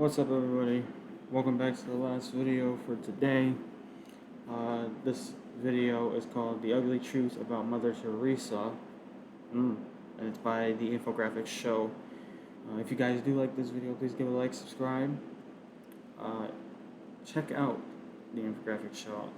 What's up, everybody? Welcome back to the last video for today. This video is called The Ugly Truth About Mother Teresa, and it's by the Infographics show. If you guys do like this video, please give it a like, subscribe. Check out the Infographics show.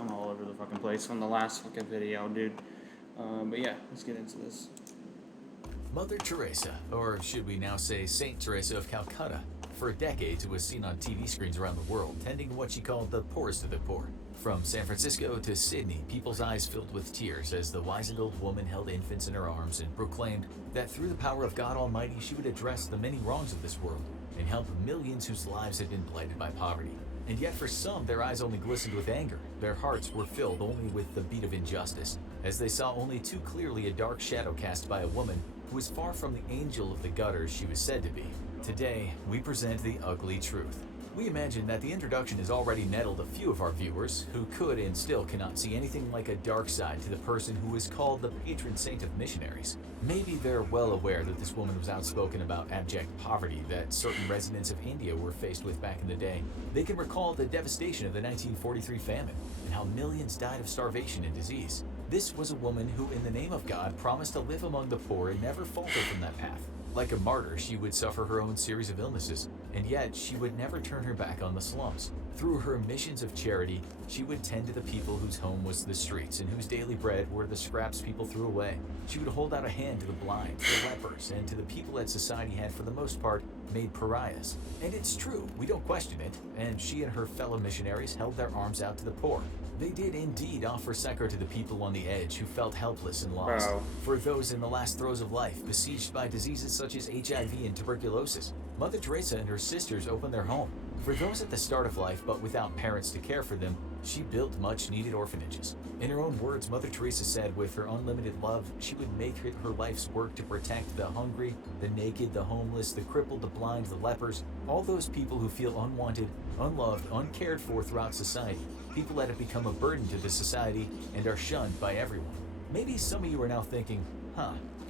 I'm all over the fucking place on the last fucking video, dude. But yeah, let's get into this. Mother Teresa, or should we now say Saint Teresa of Calcutta, for decades was seen on TV screens around the world, tending to what she called the poorest of the poor. From San Francisco to Sydney, people's eyes filled with tears as the wizened old woman held infants in her arms and proclaimed that through the power of God Almighty she would address the many wrongs of this world and help millions whose lives had been blighted by poverty. And yet for some, their eyes only glistened with anger. Their hearts were filled only with the beat of injustice, as they saw only too clearly a dark shadow cast by a woman who was far from the angel of the gutters she was said to be. Today, we present the ugly truth. We imagine that the introduction has already nettled a few of our viewers who could and still cannot see anything like a dark side to the person who is called the patron saint of missionaries. Maybe they're well aware that this woman was outspoken about abject poverty that certain residents of India were faced with back in the day. They can recall the devastation of the 1943 famine and how millions died of starvation and disease. This was a woman who, in the name of God, promised to live among the poor and never falter from that path. Like a martyr, she would suffer her own series of illnesses, and yet she would never turn her back on the slums. Through her missions of charity, she would tend to the people whose home was the streets and whose daily bread were the scraps people threw away. She would hold out a hand to the blind, to the lepers, and to the people that society had, for the most part, made pariahs. And it's true, we don't question it, and she and her fellow missionaries held their arms out to the poor. They did indeed offer succor to the people on the edge who felt helpless and lost. For those in the last throes of life, besieged by diseases such as HIV and tuberculosis, Mother Teresa and her sisters opened their home. For those at the start of life but without parents to care for them, she built much-needed orphanages. In her own words, Mother Teresa said with her unlimited love, she would make it her life's work to protect the hungry, the naked, the homeless, the crippled, the blind, the lepers, all those people who feel unwanted, unloved, uncared for throughout society. People that have become a burden to the society and are shunned by everyone. Maybe some of you are now thinking,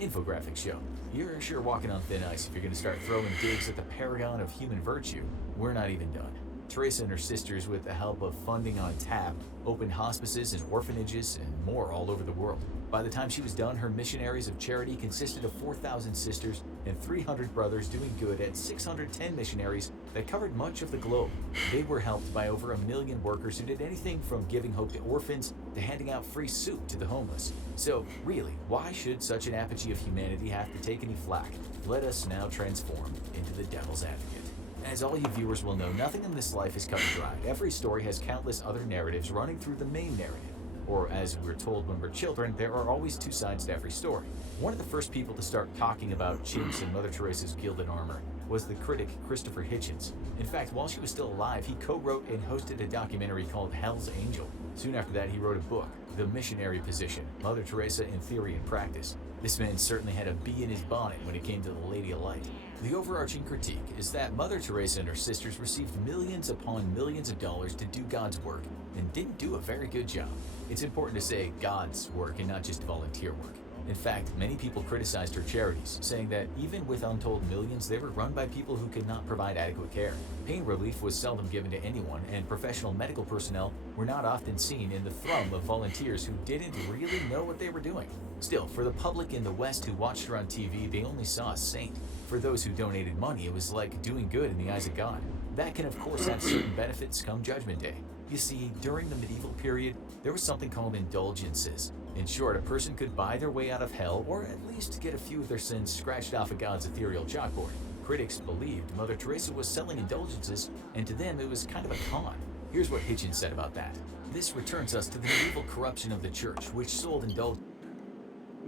Infographics show. You're sure walking on thin ice if you're going to start throwing digs at the paragon of human virtue. We're not even done. Teresa and her sisters, with the help of funding on tap, opened hospices and orphanages and more all over the world. By the time she was done, her missionaries of charity consisted of 4,000 sisters and 300 brothers doing good at 610 missionaries that covered much of the globe. They were helped by over 1 million workers who did anything from giving hope to orphans to handing out free soup to the homeless. So really, why should such an apogee of humanity have to take any flack? Let us now transform into the devil's advocate. As all you viewers will know, nothing in this life is cut and dried. Every story has countless other narratives running through the main narrative. Or as we're told when we're children, there are always two sides to every story. One of the first people to start talking about chinks in Mother Teresa's gilded armor was the critic Christopher Hitchens. In fact, while she was still alive, he co-wrote and hosted a documentary called Hell's Angel. Soon after that, he wrote a book, The Missionary Position, Mother Teresa in Theory and Practice. This man certainly had a bee in his bonnet when it came to the Lady of Light. The overarching critique is that Mother Teresa and her sisters received millions upon millions of dollars to do God's work and didn't do a very good job. It's important to say God's work and not just volunteer work. In fact, many people criticized her charities, saying that even with untold millions, they were run by people who could not provide adequate care. Pain relief was seldom given to anyone, and professional medical personnel were not often seen in the thrum of volunteers who didn't really know what they were doing. Still, for the public in the West who watched her on TV, they only saw a saint. For those who donated money, it was like doing good in the eyes of God. That can of course have certain benefits come Judgment Day. You see, during the medieval period, there was something called indulgences. In short, a person could buy their way out of hell, or at least get a few of their sins scratched off of God's ethereal chalkboard. Critics believed Mother Teresa was selling indulgences, and to them it was kind of a con. Here's what Hitchens said about that. This returns us to the medieval corruption of the church, which sold indulgences.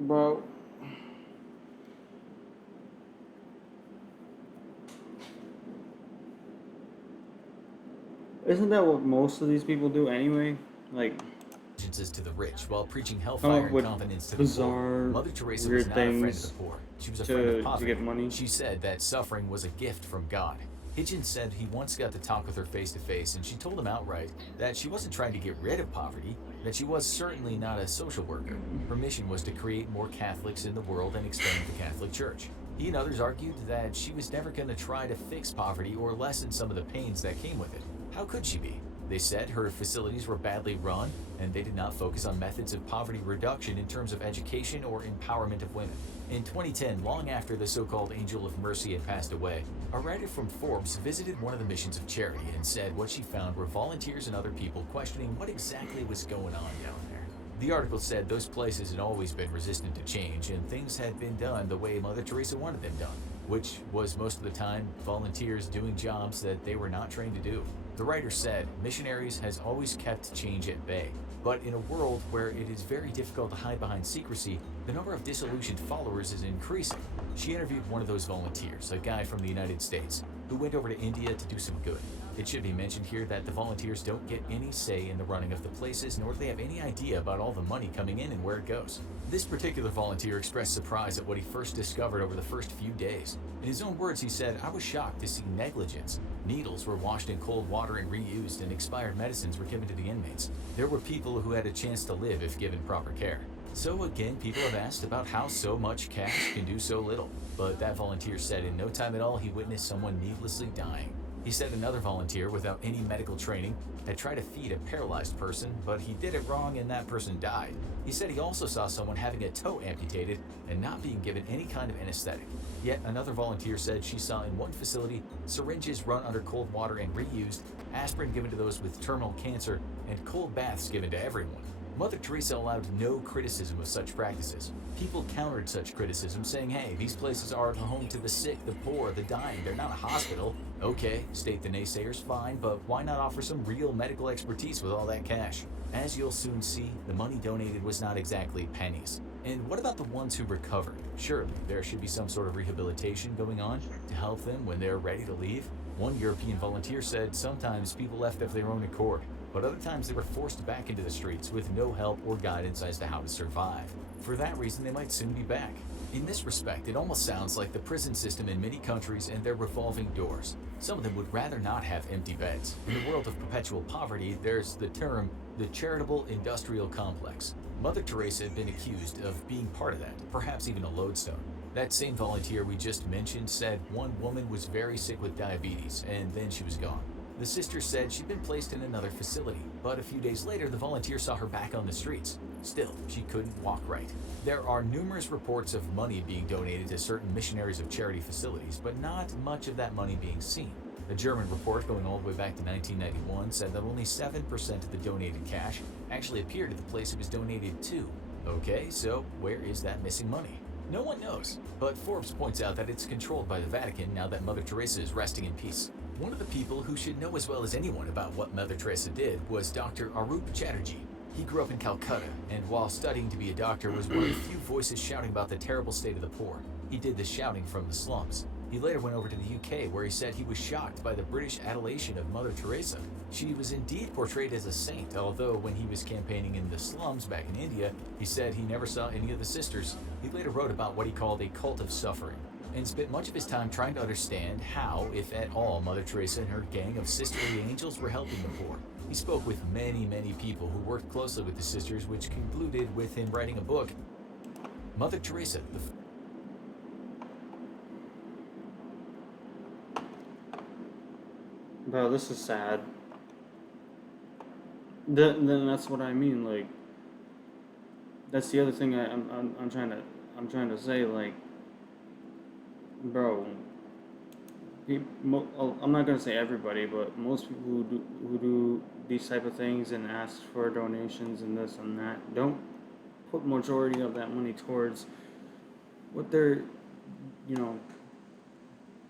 Bro, isn't that what most of these people do anyway? Like, to the rich while preaching come hellfire up and with confidence to the bizarre, poor. Mother Teresa was weird not a friend of things the poor. She was a friend of poverty. to get money. She said that suffering was a gift from God. Hitchens said he once got to talk with her face to face, and she told him outright that she wasn't trying to get rid of poverty, that she was certainly not a social worker. Her mission was to create more Catholics in the world and expand the Catholic Church. He and others argued that she was never going to try to fix poverty or lessen some of the pains that came with it. How could she be? They said her facilities were badly run, and they did not focus on methods of poverty reduction in terms of education or empowerment of women. In 2010, long after the so-called Angel of Mercy had passed away, a writer from Forbes visited one of the missions of charity and said what she found were volunteers and other people questioning what exactly was going on down there. The article said those places had always been resistant to change, and things had been done the way Mother Teresa wanted them done, which was most of the time volunteers doing jobs that they were not trained to do. The writer said, missionaries has always kept change at bay, but in a world where it is very difficult to hide behind secrecy, the number of disillusioned followers is increasing. She interviewed one of those volunteers, a guy from the United States, who went over to India to do some good. It should be mentioned here that the volunteers don't get any say in the running of the places, nor do they have any idea about all the money coming in and where it goes. This particular volunteer expressed surprise at what he first discovered over the first few days. In his own words, he said, "I was shocked to see negligence. Needles were washed in cold water and reused, and expired medicines were given to the inmates. There were people who had a chance to live if given proper care." So again, people have asked about how so much cash can do so little. But that volunteer said in no time at all he witnessed someone needlessly dying. He said another volunteer without any medical training had tried to feed a paralyzed person, but he did it wrong and that person died. He said he also saw someone having a toe amputated and not being given any kind of anesthetic. Yet another volunteer said she saw in one facility syringes run under cold water and reused, aspirin given to those with terminal cancer, and cold baths given to everyone. Mother Teresa allowed no criticism of such practices. People countered such criticism, saying, hey, these places are a home to the sick, the poor, the dying. They're not a hospital. Okay, state the naysayers, fine, but why not offer some real medical expertise with all that cash? As you'll soon see, the money donated was not exactly pennies. And what about the ones who recovered? Surely there should be some sort of rehabilitation going on to help them when they're ready to leave. One European volunteer said sometimes people left of their own accord, but other times they were forced back into the streets with no help or guidance as to how to survive. For that reason, they might soon be back. In this respect, it almost sounds like the prison system in many countries and their revolving doors. Some of them would rather not have empty beds. In the world of perpetual poverty, there's the term the charitable industrial complex. Mother Teresa had been accused of being part of that, perhaps even a lodestone. That same volunteer we just mentioned said one woman was very sick with diabetes, and then she was gone. The sister said she'd been placed in another facility, but a few days later the volunteer saw her back on the streets. Still, she couldn't walk right. There are numerous reports of money being donated to certain missionaries of charity facilities, but not much of that money being seen. A German report going all the way back to 1991 said that only 7% of the donated cash actually appeared at the place it was donated to. Okay, so where is that missing money? No one knows, but Forbes points out that it's controlled by the Vatican now that Mother Teresa is resting in peace. One of the people who should know as well as anyone about what Mother Teresa did was Dr. Arup Chatterjee. He grew up in Calcutta, and while studying to be a doctor was one of the few voices shouting about the terrible state of the poor. He did this shouting from the slums. He later went over to the UK, where he said he was shocked by the British adulation of Mother Teresa. She was indeed portrayed as a saint, although when he was campaigning in the slums back in India, he said he never saw any of the sisters. He later wrote about what he called a cult of suffering, and spent much of his time trying to understand how, if at all, Mother Teresa and her gang of sisterly angels were helping the poor. He spoke with many people who worked closely with the sisters, which concluded with him writing a book, Mother Teresa, Bro, this is sad. Then that's what I mean. Like, that's the other thing I'm trying to say. Like, bro, I'm not gonna say everybody, but most people who do these type of things and ask for donations and this and that don't put majority of that money towards what they're,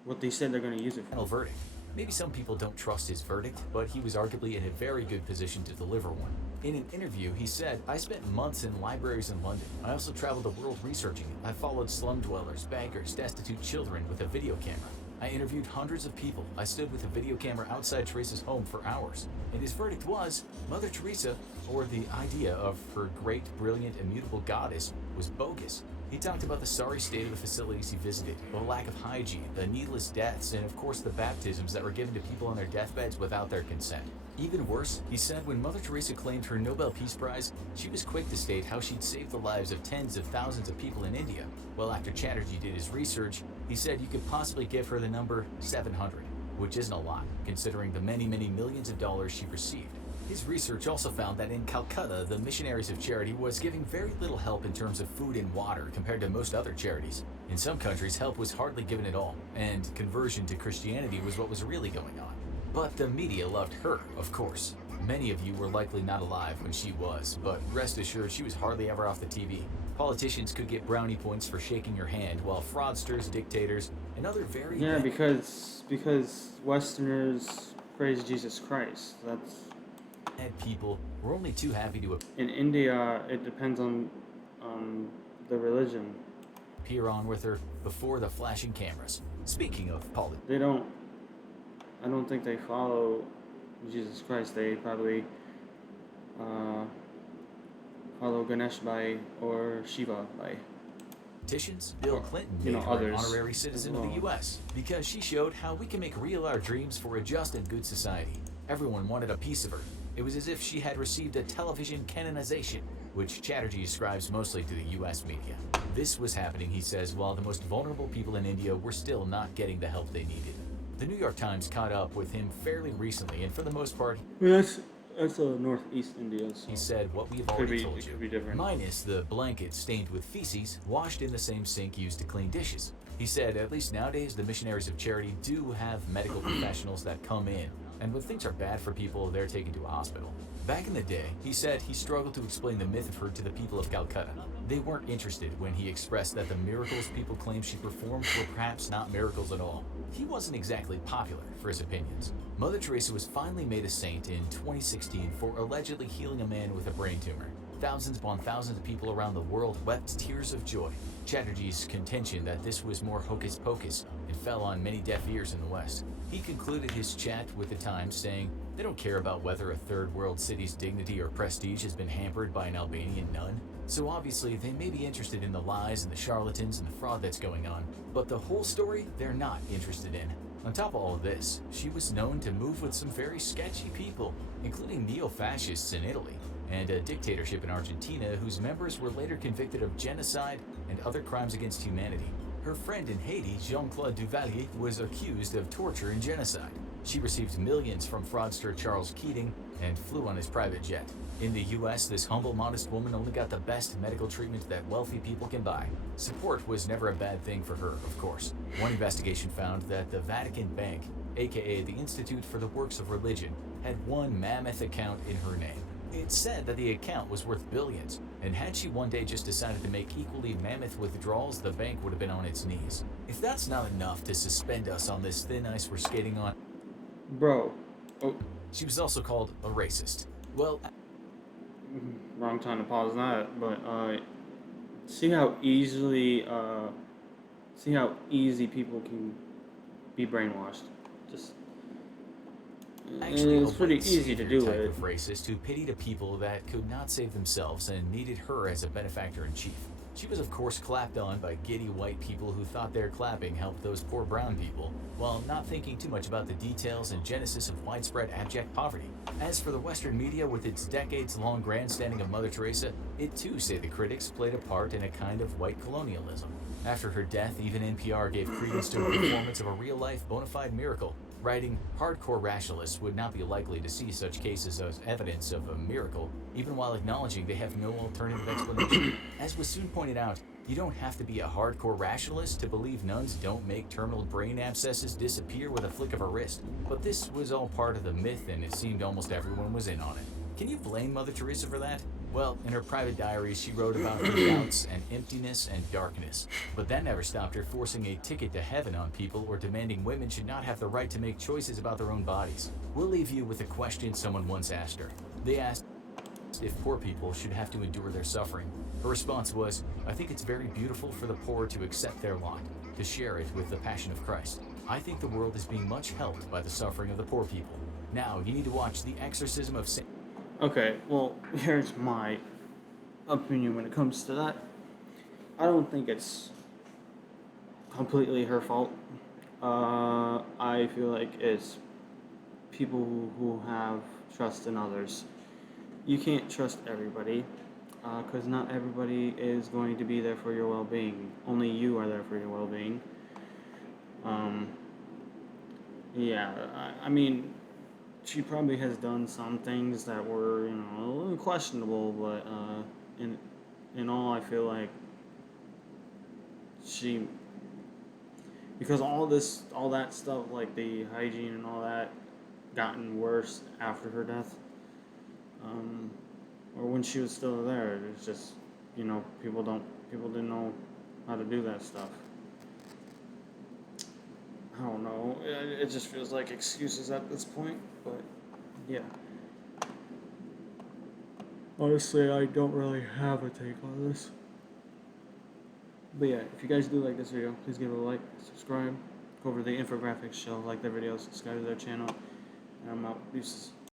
what they said they're gonna use it for. final verdict. Maybe some people don't trust his verdict, but he was arguably in a very good position to deliver one. In an interview, he said, I spent months in libraries in London. I also traveled the world researching it. I followed slum dwellers, beggars, destitute children with a video camera. I interviewed hundreds of people. I stood with a video camera outside Teresa's home for hours. And his verdict was, Mother Teresa, or the idea of her great, brilliant, immutable goddess, was bogus. He talked about the sorry state of the facilities he visited, the lack of hygiene, the needless deaths, and of course the baptisms that were given to people on their deathbeds without their consent. Even worse, he said when Mother Teresa claimed her Nobel Peace Prize, she was quick to state how she'd saved the lives of tens of thousands of people in India. Well, after Chatterjee did his research, He said you could possibly give her the number 700, which isn't a lot, considering the many, many millions of dollars she received. His research also found that in Calcutta, the Missionaries of Charity was giving very little help in terms of food and water compared to most other charities. In some countries, help was hardly given at all, and conversion to Christianity was what was really going on. But the media loved her, of course. Many of you were likely not alive when she was, but rest assured she was hardly ever off the TV. Politicians could get brownie points for shaking your hand, while fraudsters, dictators, and other very Yeah, because Westerners praise Jesus Christ. That's bad people were only too happy to in India. It depends on the religion. appear on with her before the flashing cameras. Speaking of politics, They don't. I don't think they follow Jesus Christ. They probably follow Ganesh Bhai or Shiva Bhai. politicians, Bill Clinton You made know, her an others honorary citizen as of the well. U.S. because she showed how we can make real our dreams for a just and good society. Everyone wanted a piece of her. It was as if she had received a television canonization, which Chatterjee ascribes mostly to the U.S. media. This was happening, he says, while the most vulnerable people in India were still not getting the help they needed. The New York Times caught up with him fairly recently, and for the most part, Well, that's northeast India. So he said what we've could already be told it you, could be different. minus the blanket stained with feces washed in the same sink used to clean dishes. He said at least nowadays the Missionaries of Charity do have medical professionals that come in, and when things are bad for people, they're taken to a hospital. Back in the day, he said he struggled to explain the myth of her to the people of Calcutta. They weren't interested when he expressed that the miracles people claimed she performed were perhaps not miracles at all. He wasn't exactly popular for his opinions. Mother Teresa was finally made a saint in 2016 for allegedly healing a man with a brain tumor. Thousands upon thousands of people around the world wept tears of joy. Chatterjee's contention that this was more hocus pocus and fell on many deaf ears in the West. He concluded his chat with the Times saying, they don't care about whether a third world city's dignity or prestige has been hampered by an Albanian nun. So obviously they may be interested in the lies and the charlatans and the fraud that's going on, but the whole story they're not interested in. On top of all of this, she was known to move with some very sketchy people, including neo-fascists in Italy, and a dictatorship in Argentina whose members were later convicted of genocide and other crimes against humanity. Her friend in Haiti, Jean-Claude Duvalier, was accused of torture and genocide. She received millions from fraudster Charles Keating and flew on his private jet. In the US, this humble, modest woman only got the best medical treatment that wealthy people can buy. Support was never a bad thing for her, of course. One investigation found that the Vatican Bank, aka the Institute for the Works of Religion, had one mammoth account in her name. It said that the account was worth billions, and had she one day just decided to make equally mammoth withdrawals, the bank would have been on its knees. If that's not enough to suspend us on this thin ice we're skating on, Bro. Oh, she was also called a racist. Well, wrong time to pause that, but see how easy people can be brainwashed. Just actually, it's a pretty white easy to savior do type it. of racist who pitied a people that could not save themselves and needed her as a benefactor in chief. She was of course clapped on by giddy white people who thought their clapping helped those poor brown people, while not thinking too much about the details and genesis of widespread abject poverty. As for the Western media with its decades-long grandstanding of Mother Teresa, it too, say the critics, played a part in a kind of white colonialism. After her death, even NPR gave credence to her performance of a real-life bona fide miracle, writing, hardcore rationalists would not be likely to see such cases as evidence of a miracle, even while acknowledging they have no alternative explanation. As was soon pointed out, you don't have to be a hardcore rationalist to believe nuns don't make terminal brain abscesses disappear with a flick of a wrist. But this was all part of the myth, and it seemed almost everyone was in on it. Can you blame Mother Teresa for that? Well, in her private diaries, she wrote about her doubts and emptiness and darkness. But that never stopped her forcing a ticket to heaven on people or demanding women should not have the right to make choices about their own bodies. We'll leave you with a question someone once asked her. They asked if poor people should have to endure their suffering. Her response was, I think it's very beautiful for the poor to accept their lot, to share it with the Passion of Christ. I think the world is being much helped by the suffering of the poor people. Now, you need to watch The Exorcism of Saint... Okay, well, here's my opinion when it comes to that. I don't think it's completely her fault. I feel like it's people who have trust in others. You can't trust everybody, because not everybody is going to be there for your well-being. Only you are there for your well-being. Um, yeah, I mean, she probably has done some things that were, you know, a little questionable, but in in all, I feel like she, because all that stuff, like the hygiene and all that, gotten worse after her death, um, or when she was still there. It's just, you know, people didn't know how to do that stuff. I don't know. It just feels like excuses at this point, but yeah. Honestly, I don't really have a take on this. But yeah, if you guys do like this video, please give it a like, subscribe, go over to the Infographics show, like their videos, subscribe to their channel, and I'm out. Deuces.